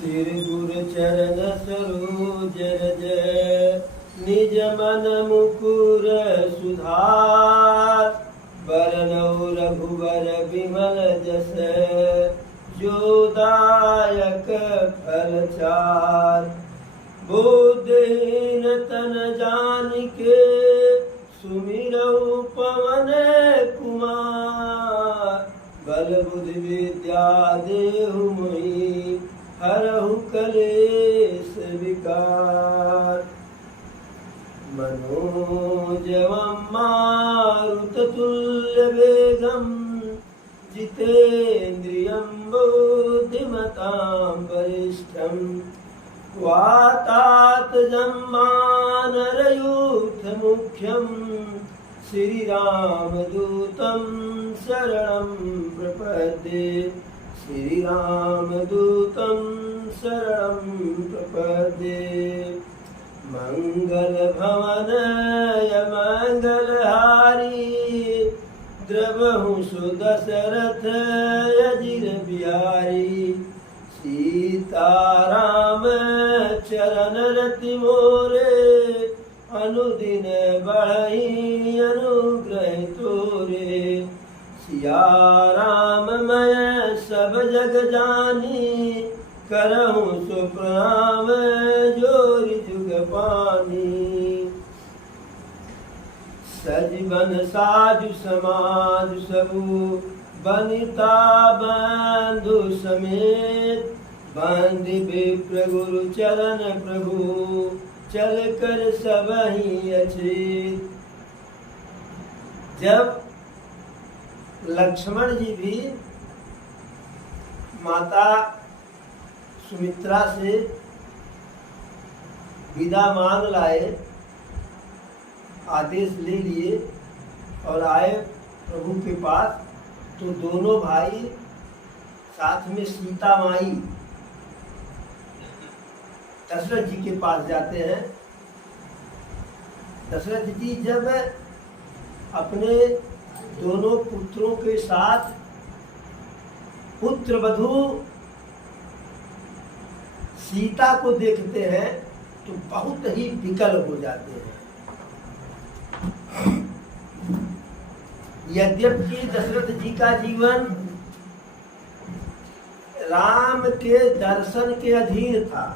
सिर गुरु चरण सरोज रज निज मन मुकुर सुधार बरनौ रघुबर विमल जस जो दायक फल चार। बुद्धिहीन तन जानिके सुमिरौ पवन कुमार बल बुद्धि विद्या देहु मोहि हरहु कलेश विकार। मनोजवं मारुततुल्य वेगं जितेन्द्रियं बुद्धिमतां वरिष्ठं वातात्मजं वानरयूथमुख्यं श्रीरामदूतं शरणं प्रपद्ये श्रीरामदूतं शरणं प्रपद्ये। मंगल भवनय मंगलहारी द्रवहु सुदशरथ अजिर बिहारी सीताराम चरण रति मोरे अनुदिन बढ़ई अनुग्रह तोरे। सिया राम मैं सब जग जानी करहु सो प्रणाम जोरि जुग पानी। सजबन साजु समाज सबु बनिता बंधु समेत बंदि विप्र गुरु चरण प्रभु चल कर सबहि अचेत। जब लक्ष्मण जी भी माता सुमित्रा से विदा मांग लाए, आदेश ले लिए और आए प्रभु के पास, तो दोनों भाई साथ में सीता माई दशरथ जी के पास जाते हैं। दशरथ जी जब अपने दोनों पुत्रों के साथ पुत्र वधू सीता को देखते हैं तो बहुत ही विकल हो जाते हैं। यद्यपि दशरथ जी का जीवन राम के दर्शन के अधीन था,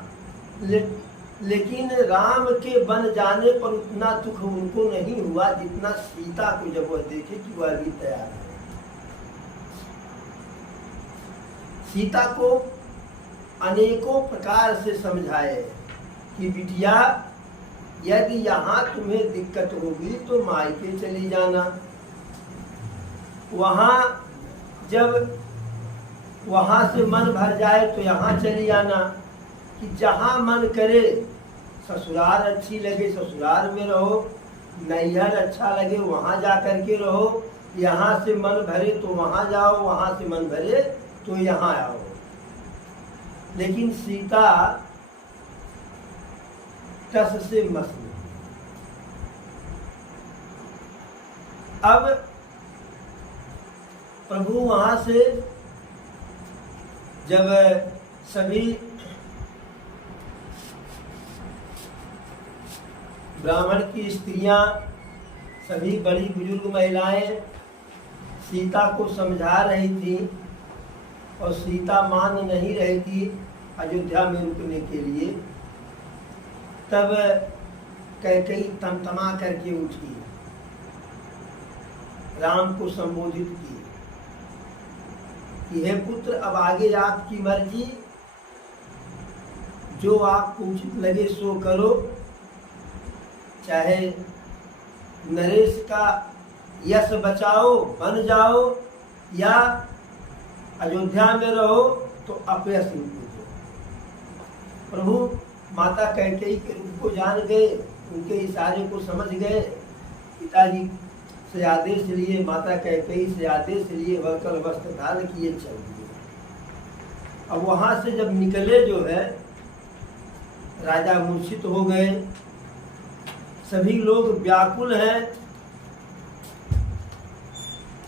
लेकिन राम के बन जाने पर उतना दुख उनको नहीं हुआ जितना सीता को जब वह देखे कि वह भी तैयार है। सीता को अनेकों प्रकार से समझाए कि बिटिया यदि यहाँ तुम्हें दिक्कत होगी तो मायके चली जाना, वहाँ जब वहाँ से मन भर जाए तो यहाँ चली आना, कि जहाँ मन करे ससुराल अच्छी लगे ससुराल में रहो, नैहर अच्छा लगे वहाँ जा कर के रहो, यहाँ से मन भरे तो वहाँ जाओ, वहाँ से मन भरे तो यहाँ आओ। लेकिन सीता टस से मस में। अब प्रभु वहां से जब सभी ब्राह्मण की स्त्रियां, सभी बड़ी बुजुर्ग महिलाएं सीता को समझा रही थी और सीता मान नहीं रही थी अयोध्या में रुकने के लिए, तब कैकेयी तमतमा करके उठी, राम को संबोधित की कि हे पुत्र, अब आगे आपकी मर्जी, जो आपको उचित लगे सो करो, चाहे नरेश का यश बचाओ बन जाओ या अयोध्या में रहो तो अपयश रूप दो। प्रभु माता कैकेयी के रूप को जान गए, उनके इशारे को समझ गए, पिताजी से आदेश लिए, माता कैकेयी से आदेश लिए, वरकल वस्त्र धारण किए चल दिए। अब वहां से जब निकले जो है, राजा मूर्छित हो गए, सभी लोग व्याकुल हैं।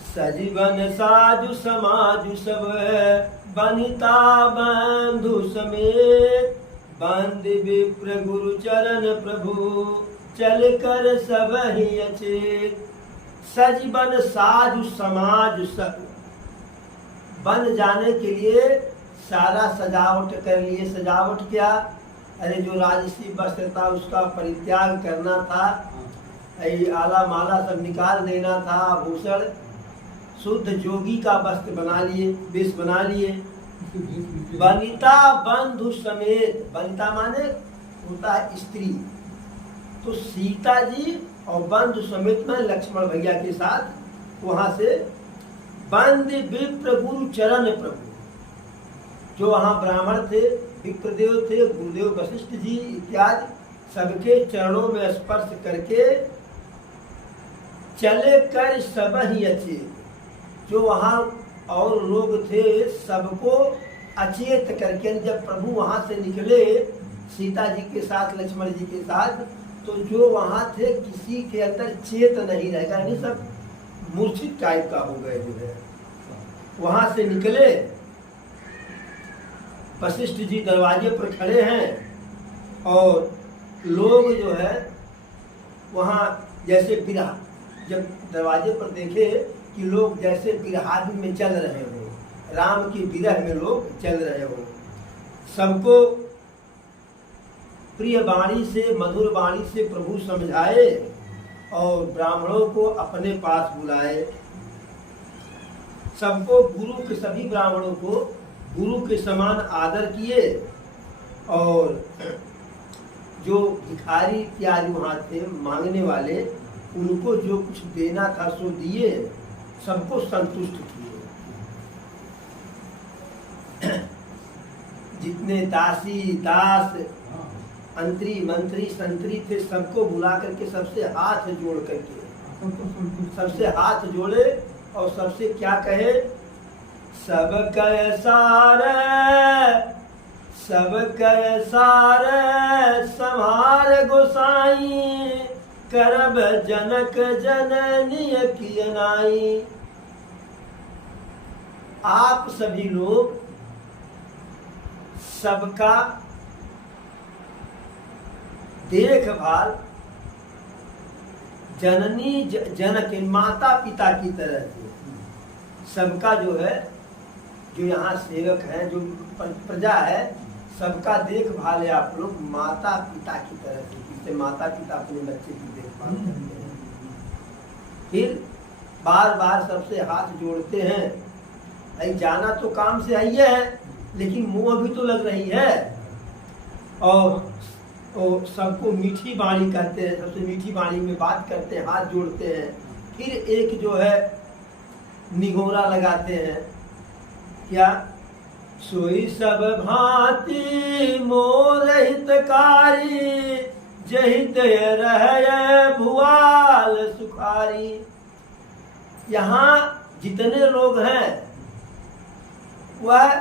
सजीवन साजु समाजु सब बनिता बंधु समेत, बंद विप्र गुरु चरण प्रभु, चल कर सब ही अचेत। सज बन साधु समाज सब, बन जाने के लिए सारा सजावट कर लिए। सजावट क्या? अरे जो राजसी वस्त्र था उसका परित्याग करना था, आला माला सब निकाल देना था, आभूषण शुद्ध जोगी का वस्त्र बना लिए, वेश बना लिए। वनिता बंधु समेत, वनिता माने होता है स्त्री, तो सीता जी और बंधु समेत में लक्ष्मण भैया के साथ वहां से बंद विप्र गुरु चरण प्रभु, जो वहां ब्राह्मण थे, विप्रदेव थे, गुरुदेव वशिष्ठ जी इत्यादि, सबके चरणों में स्पर्श करके चले कर सब ही अच्छे। जो वहां और लोग थे सबको अचेत करके, जब प्रभु वहां से निकले सीता जी के साथ, लक्ष्मण जी के साथ, तो जो वहां थे किसी के अंदर चेत नहीं रहेगा, यानी सब मूर्छित टाइप का हो गए जो है। वहां से निकले, वशिष्ठ जी दरवाजे पर खड़े हैं और लोग जो है वहां जैसे बिरहा, जब दरवाजे पर देखे कि लोग जैसे बिरहाद में चल रहे हो, राम की विरह में लोग चल रहे हो, सबको प्रिय वाणी से, मधुर वाणी से प्रभु समझाए और ब्राह्मणों को अपने पास बुलाए। सबको गुरु के, सभी ब्राह्मणों को गुरु के समान आदर किए और जो भिखारी इत्यादि वहां थे मांगने वाले, उनको जो कुछ देना था सो दिए, सबको संतुष्ट किए। जितने दासी दास, अंतरी मंत्री संतरी थे, सबको बुला करके सबसे हाथ जोड़ करके, सबसे हाथ जोड़े और सबसे क्या कहे? सब कह सारे, सब कह सारे संहार गोसाई, करब जनक जननी की नाई। आप सभी लोग सबका देखभाल जननी जनक, माता पिता की तरह से सबका जो है, जो यहाँ सेवक है, जो प्रजा है, सबका देखभाल है आप लोग माता पिता की तरह से, जिससे माता पिता अपने बच्चे की देखभाल करते हैं। फिर बार बार सबसे हाथ जोड़ते हैं। भाई जाना तो काम से आई है, लेकिन मुंह भी तो लग रही है। और सबको मीठी वाणी कहते हैं, सबसे मीठी वाणी में बात करते हैं, हाथ जोड़ते हैं। फिर एक जो है निगोरा लगाते हैं, क्या? सोई सब भांति मोर हितकारी, जहित रहे भुआल सुखारी। यहाँ जितने लोग हैं वह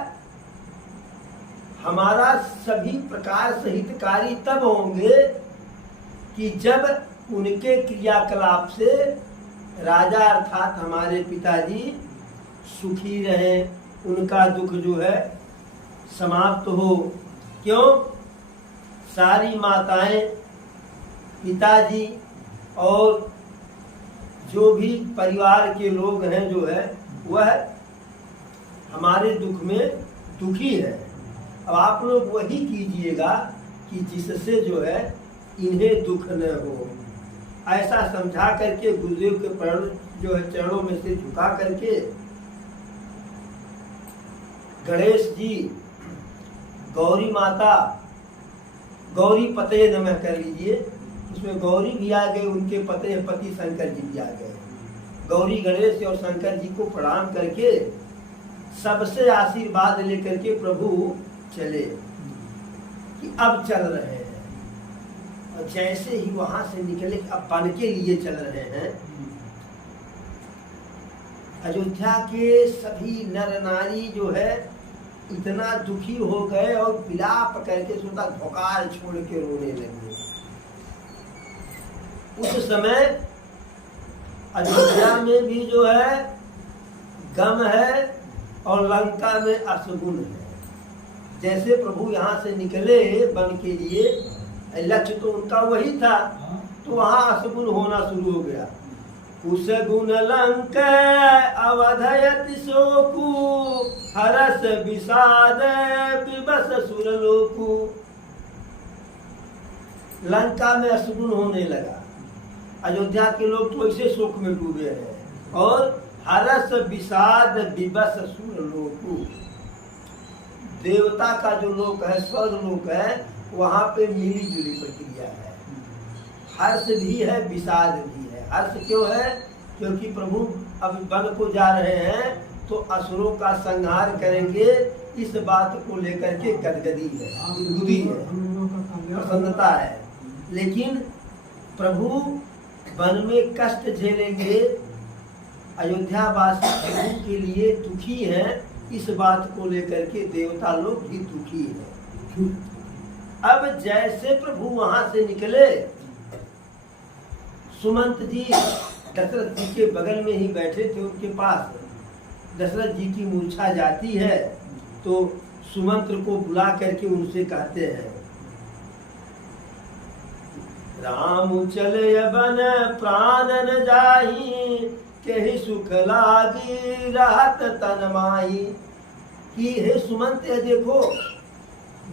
हमारा सभी प्रकार से हितकारी तब होंगे कि जब उनके क्रियाकलाप से राजा अर्थात हमारे पिताजी सुखी रहे, उनका दुख जो है समाप्त हो। क्यों? सारी माताएं, पिताजी और जो भी परिवार के लोग हैं जो है, वह हमारे दुख में दुखी है। अब आप लोग वही कीजिएगा कि जिससे जो है इन्हें दुख न हो। ऐसा समझा करके गुरुदेव के पैर जो है चरणों में से झुका करके गणेश जी, गौरी माता, गौरी पते नमः कर लीजिए। इसमें गौरी भी आ गए, उनके पते पति शंकर जी भी आ गए। गौरी गणेश और शंकर जी को प्रणाम करके सबसे आशीर्वाद लेकर के प्रभु चले कि अब चल रहे हैं। और जैसे ही वहां से निकले, अब बन के लिए चल रहे हैं। अयोध्या के सभी नर नारी जो है इतना दुखी हो गए और विलाप करके सोचा भोकाल छोड़ के रोने लगे। उस समय अयोध्या में भी जो है गम है और लंका में अशगुन है। जैसे प्रभु यहाँ से निकले वन के लिए, लक्ष्य तो उनका वही था, तो वहाँ अशगुन होना शुरू हो गया। उस गुण लंक अवधयति शोकु, हरस विषाद विवश सुरलोकु। लंका में अशगुन होने लगा, अयोध्या के लोग तो ऐसे शोक में डूबे हैं। और हरस विषाद विवश सुरलोकु, देवता का जो लोक है, स्वर्ग लोक है, वहाँ पे मिली जुली प्रक्रिया है। हर्ष भी है, विषाद भी है। हर्ष क्यों है? क्योंकि प्रभु अब वन को जा रहे हैं तो असुरों का संहार करेंगे, इस बात को लेकर के गदगदी है, गुदगुदी है, प्रसन्नता है। लेकिन प्रभु वन में कष्ट झेलेंगे, अयोध्या वासी प्रभु के लिए दुखी हैं, इस बात को लेकर के देवता लोग भी दुखी हैं। अब जैसे प्रभु वहां से निकले, सुमंत जी दशरथ जी के बगल में ही बैठे थे, उनके पास दशरथ जी की मूर्छा जाती है तो सुमंत्र को बुला करके उनसे कहते हैं, राम चले बन प्राण न जाही, कहीं सुख लागी राहत तन माही। कि हे सुमंत, देखो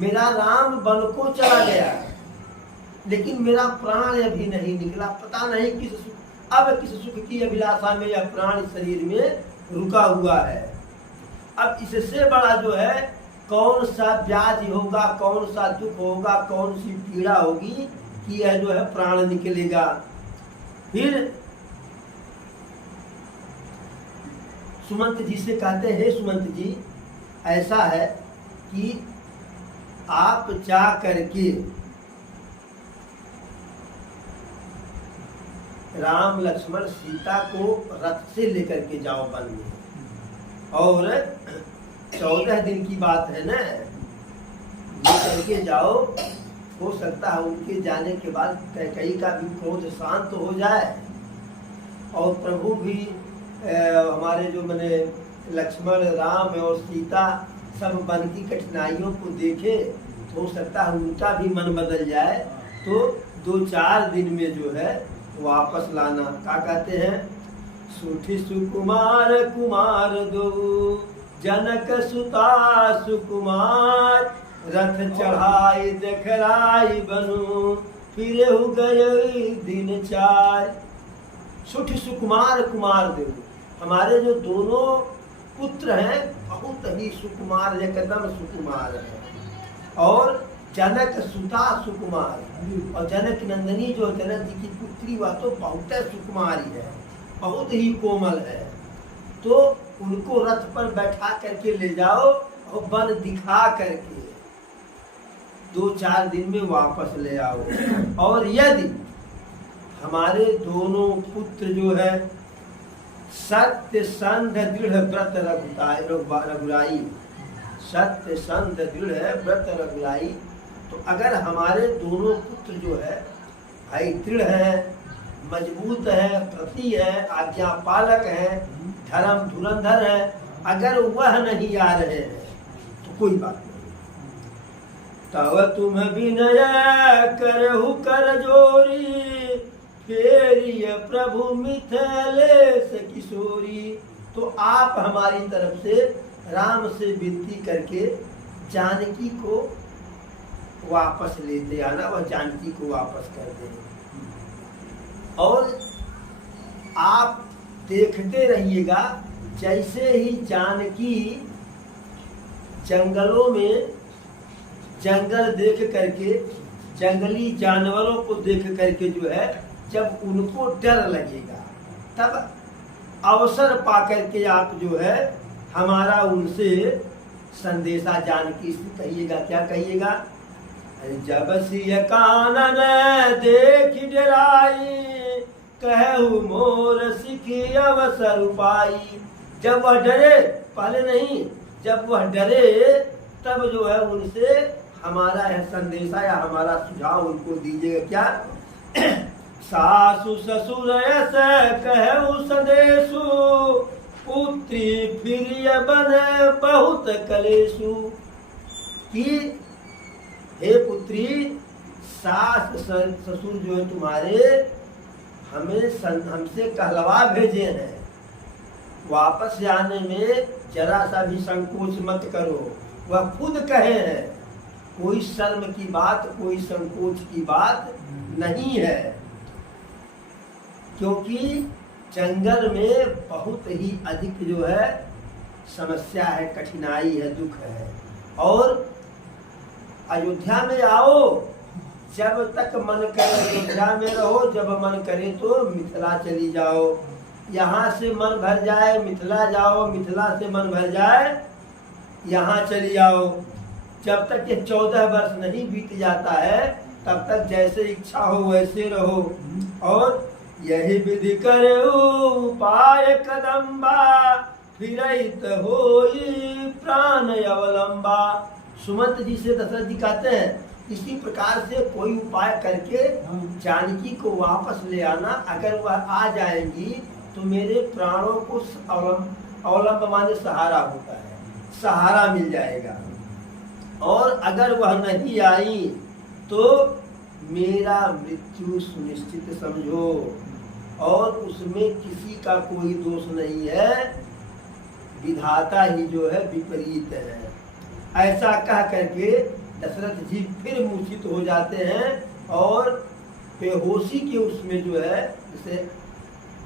मेरा राम वन को चला गया, लेकिन मेरा प्राण अभी नहीं निकला। पता नहीं किस सुख की अभिलाषा में यह प्राण शरीर में रुका हुआ है। अब इससे बड़ा जो है कौन सा व्याधि होगा, कौन सा दुख होगा, कौन सी पीड़ा होगी कि यह जो है प्राण निकलेगा। फिर सुमंत जी से कहते हैं, सुमंत जी ऐसा है कि आप जा करके राम लक्ष्मण सीता को रथ से लेकर के जाओ वन में, और 14 दिन की बात है ना, लेकर के जाओ। हो सकता है उनके जाने के बाद कैकेयी का भी क्रोध शांत हो जाए, और प्रभु भी हमारे जो मैंने लक्ष्मण राम और सीता सब वन की कठिनाइयों को देखे, तो हो सकता है उनका भी मन बदल जाए, तो 2-4 दिन में जो है वापस लाना। क्या कहते हैं? सुठी सुकुमार कुमार दो, जनक सुता सुकुमार, रथ चढ़ाई देखराई बनु, फिर हो गए दिन 4। सुठी सुकुमार कुमार दो, हमारे जो दोनों पुत्र हैं बहुत ही सुकुमार, एकदम सुकुमार है। और जनक सुता सुकुमार, और जनक नंदनी जो जनक जी की पुत्री वह तो बहुत सुकुमारी है, बहुत ही कोमल है। तो उनको रथ पर बैठा करके ले जाओ और वन दिखा करके 2-4 दिन में वापस ले आओ। और यदि हमारे दोनों पुत्र जो है सत्य संध दृढ़ व्रत रघुराई, सत्य संध दृढ़ व्रत रघुराई, तो अगर हमारे दोनों पुत्र जो है भाई दृढ़ है, मजबूत है, प्रति है, आज्ञा पालक है, धर्म धुरंधर है, अगर वह नहीं आ रहे हैं तो कोई बात नहीं। तब तुम विनय करहु कर जोरी, फेरिय प्रभु मिथिलेश किशोरी। तो आप हमारी तरफ से राम से विनती करके जानकी को वापस लेते आना, वह जानकी को वापस कर दें। और आप देखते रहिएगा, जैसे ही जानकी जंगलों में जंगल देख करके, जंगली जानवरों को देख करके जो है जब उनको डर लगेगा, तब अवसर पा करके आप जो है हमारा उनसे संदेशा जानकी से कहिएगा। क्या कहिएगा? जब सिय कानन देख डराई, कहू मोर सिखी अवसर पाई। जब वह डरे, पहले नहीं, जब वह डरे तब जो है उनसे हमारा यह संदेशा या हमारा सुझाव उनको दीजिएगा। क्या? सासु ससुर ऐसे कहू संदेशु, पुत्री फिर बने बहुत कलेशु, कि हे पुत्री, सास ससुर जो है तुम्हारे हमसे कहलवा भेजे हैं, वापस जाने में जरा सा भी संकोच मत करो। वह खुद कहे हैं, कोई शर्म की बात, कोई संकोच की बात नहीं है, क्योंकि जंगल में बहुत ही अधिक जो है समस्या है, कठिनाई है, दुख है। और अयोध्या में आओ, जब तक मन करे अयोध्या में रहो, जब मन करे तो मिथिला चली जाओ। यहाँ से मन भर जाए मिथिला जाओ, मिथिला से मन भर जाए यहाँ चली आओ। जब तक ये 14 वर्ष नहीं बीत जाता है, तब तक जैसे इच्छा हो वैसे रहो। और यही विधि करे उपाय कदम्बा, फिरैत होई प्राण अवलंबा। सुमंत जी से दशरथ जी कहते हैं, इसी प्रकार से कोई उपाय करके जानकी को वापस ले आना। अगर वह आ जाएंगी तो मेरे प्राणों को अवलंब माने सहारा होता है, सहारा मिल जाएगा। और अगर वह नहीं आई तो मेरा मृत्यु सुनिश्चित समझो, और उसमें किसी का कोई दोष नहीं है, विधाता ही जो है विपरीत है। ऐसा कह करके दशरथ जी फिर मूर्छित हो जाते हैं, और बेहोशी के उसमें जो है जैसे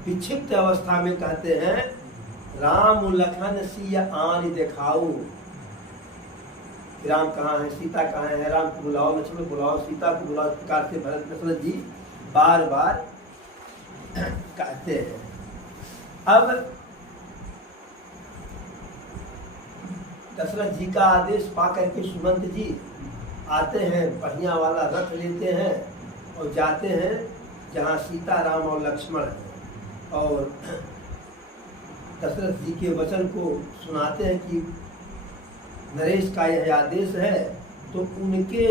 विक्षिप्त अवस्था में कहते हैं, राम लखन सिया आन दिखाऊ। राम कहाँ है, सीता कहाँ है, राम को बुलाओ, लक्ष्मण को बुलाओ, सीता को बुलाओ। इस प्रकार से भरत दशरथ जी बार बार कहते हैं। अब दशरथ जी का आदेश पाकर के सुमंत जी आते हैं, बढ़िया वाला रथ लेते हैं और जाते हैं जहाँ सीता, राम और लक्ष्मण हैं, और दशरथ जी के वचन को सुनाते हैं कि नरेश का यह आदेश है। तो उनके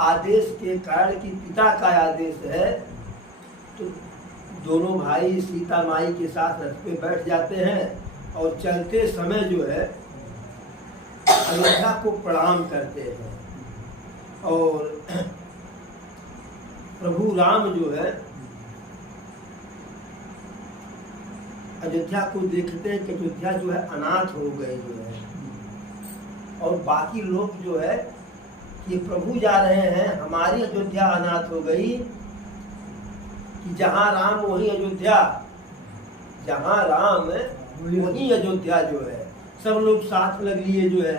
आदेश के कारण कि पिता का आदेश है, तो दोनों भाई सीता माई के साथ रथ पे बैठ जाते हैं और चलते समय जो है अयोध्या को प्रणाम करते हैं। और प्रभु राम जो है अयोध्या को देखते हैं कि अयोध्या जो है अनाथ हो गए जो है, और बाकी लोग जो है कि प्रभु जा रहे हैं, हमारी अयोध्या अनाथ हो गई, कि जहाँ राम वही अयोध्या, जहाँ राम वही अयोध्या जो है। सब लोग साथ लग लिए जो है।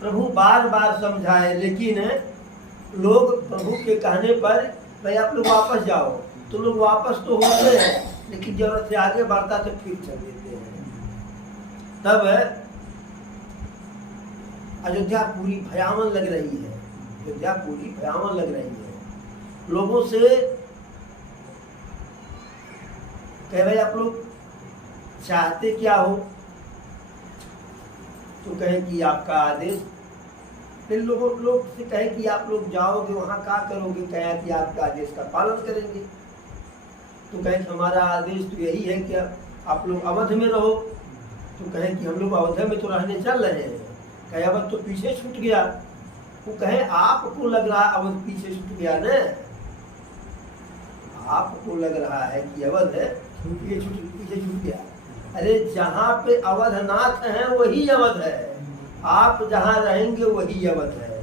प्रभु बार बार समझाए, लेकिन लोग प्रभु के कहने पर भाई आप लोग वापस जाओ, तो लोग वापस तो होते हैं, लेकिन जरूरत से आगे बढ़ता तो फिर चल देते हैं। तब अयोध्या पूरी भयावन लग रही है, अयोध्या पूरी भयावन लग रही है। लोगों से कह भाई आप लोग चाहते क्या हो, तो कहे कि आपका आदेश। फिर लोग से कहे कि आप लोग जाओगे वहाँ क्या करोगे, कहे कि आपका आदेश का पालन करेंगे। तो कहे कि हमारा आदेश तो यही है कि आप लोग अवध में रहो। तो कहे कि हम लोग अवध में तो रहने चल रहे हैं, कहे अवध तो पीछे छूट गया। वो कहे आपको लग रहा है अवध पीछे छूट गया न, आपको लग रहा है कि अवध पीछे छूट गया। अरे जहाँ पे अवधनाथ है वही अवध है, आप जहाँ रहेंगे वही अवध है।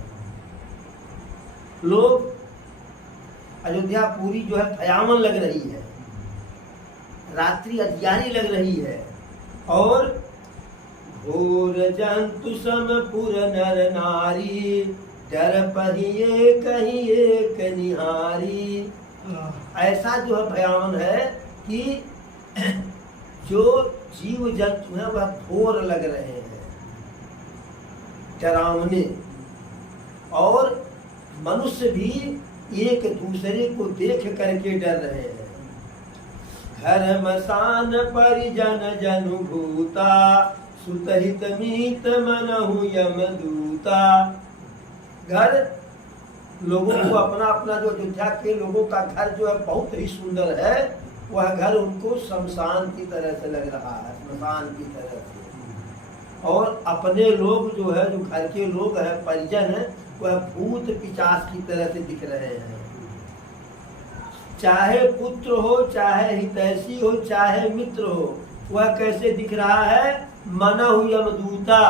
लोग अयोध्या पूरी जो है भयावन लग रही है, रात्रि अंधियारी लग रही है, और घोर जंतु सम पुर नर नारी, डर पहिए कहीं एक निहारी। ऐसा जो है भयावन है कि जो जीव जंतु है वह घोर लग रहे हैं, डरावने, और मनुष्य भी एक दूसरे को देख करके डर रहे हैं। घर मसान परिजन जनु भूता, सुतहित मीत मनहु यमदूता। घर लोगों को अपना अपना जो अयोध्या के लोगों का घर जो है बहुत ही सुंदर है, वह घर उनको शमशान की तरह से लग रहा है, श्मशान की तरह से। और अपने लोग जो है, जो घर के लोग हैं, परिजन है, वह भूत पिशाच की तरह से दिख रहे हैं। चाहे पुत्र हो, चाहे हितैषी हो, चाहे मित्र हो, वह कैसे दिख रहा है? मनहु यमदूता,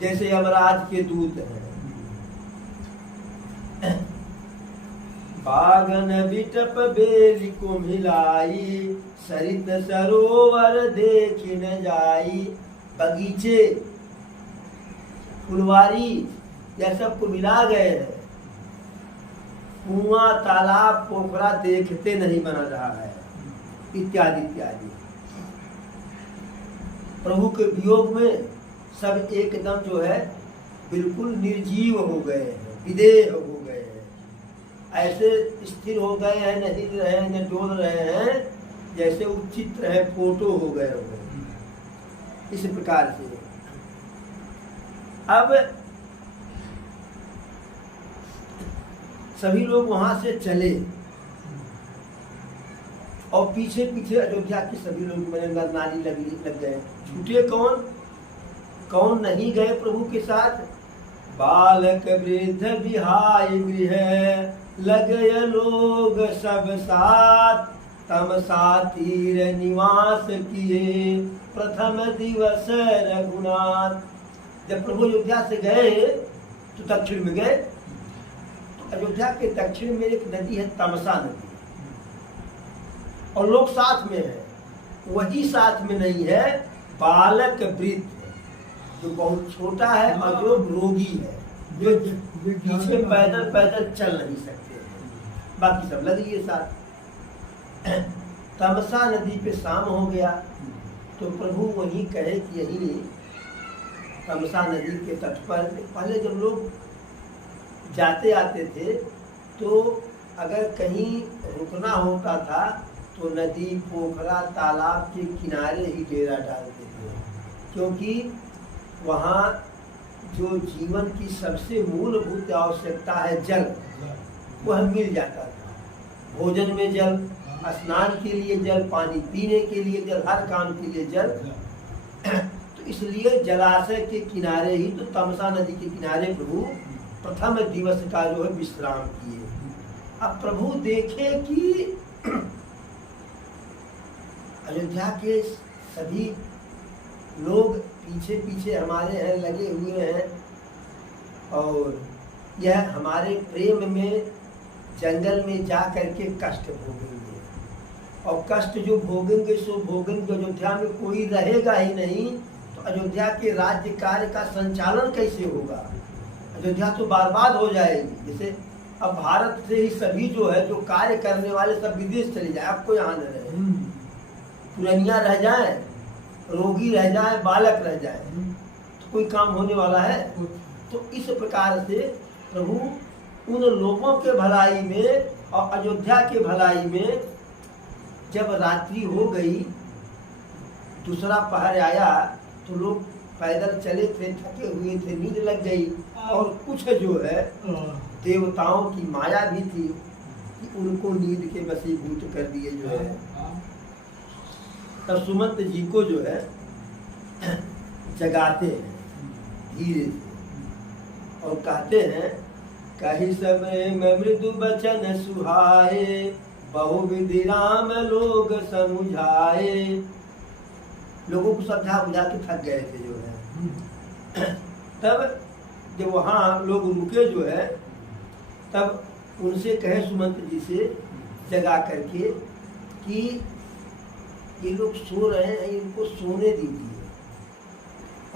जैसे यमराज के दूत हैं। बागन बिटप बेली को मिलाई, सरित सरोवर देखी न जाई। बगीचे, फुलवारी, यह सबको मिला गए हैं। कुआं, तालाब, पोखरा देखते नहीं बन रहा है, इत्यादि इत्यादि। प्रभु के वियोग में सब एकदम जो है बिल्कुल निर्जीव हो गए हैं, विदेह हो गए हैं, ऐसे स्थिर हो गए हैं, न हिल रहे हैं, न डोल रहे हैं, जैसे वो चित्र है, फोटो हो गए हो गए। इस प्रकार से अब सभी लोग वहां से चले और पीछे पीछे अयोध्या के सभी लोग मेरे नर नारी लग गए। छूटे कौन? कौन नहीं गए प्रभु के साथ? बालक वृद्ध विहाय गृह, लगे लोग सब साथ, तमसा तीर निवास किए, प्रथम दिवस रघुनाथ। जब प्रभु अयोध्या से गए तो दक्षिण में गए, तो अयोध्या के दक्षिण में एक नदी है, तमसा नदी, और लोग साथ में है। वही साथ में नहीं है बालक वृद्ध, जो बहुत छोटा है और जो रोगी है, जो पीछे पैदल पैदल चल नहीं सकते हैं, बाकी सब लग लिए साथ। तमसा नदी पे शाम हो गया तो प्रभु वहीं कहे कि यही तमसा नदी के तट पर, पहले जब लोग जाते आते थे तो अगर कहीं रुकना होता था तो नदी, पोखरा, तालाब के किनारे ही डेरा डालते थे, क्योंकि वहाँ जो जीवन की सबसे मूलभूत आवश्यकता है, जल, वह मिल जाता था। भोजन में जल, स्नान के लिए जल, पानी पीने के लिए जल, हर काम के लिए जल। तो इसलिए जलाशय के किनारे ही, तो तमसा नदी के किनारे प्रभु प्रथम दिवस का जो है विश्राम किए। अब प्रभु देखे कि अयोध्या के सभी लोग पीछे पीछे हमारे हैं, लगे हुए हैं, और यह हमारे प्रेम में जंगल में जा करके कष्ट भोगेंगे, और कष्ट जो भोगेंगे सो भोगेंगे, अयोध्या में कोई रहेगा ही नहीं, तो अयोध्या के राज्य कार्य का संचालन कैसे होगा? अयोध्या तो बर्बाद हो जाएगी। जैसे अब भारत से ही सभी जो है, जो कार्य करने वाले सब विदेश चले जाए, आपको यहाँ न रहे, पुरनिया रह जाए, रोगी रह जाए, बालक रह जाए, तो कोई काम होने वाला है? तो इस प्रकार से प्रभु उन लोगों के भलाई में और अयोध्या के भलाई में, जब रात्रि हो गई, दूसरा पहर आया, तो लोग पैदल चले थे, थके हुए थे, नींद लग गई, और कुछ जो है देवताओं की माया भी थी कि उनको नींद के वशीभूत कर दिए जो है। तब सुमंत जी को जो है जगाते हैं धीरे से, और कहते हैं, कही समय में मृदु बचन सुहाए, बहुविधि राम लोग समुझाए। लोगों को समझा बुझा के थक गए थे जो है। तब जब वहाँ लोग रुके जो है, तब उनसे कहे सुमंत जी से जगा करके कि ये लोग सो रहे हैं, इनको सोने दीजिए,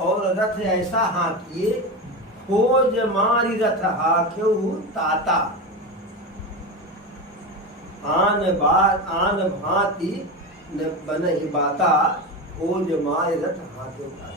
और रथ ऐसा हाँकिए, खोज मारी रथ हाक्यऊ ताता, आन भांति न बनहि बाता, खोज मारी रथ हाक्यऊ ताता।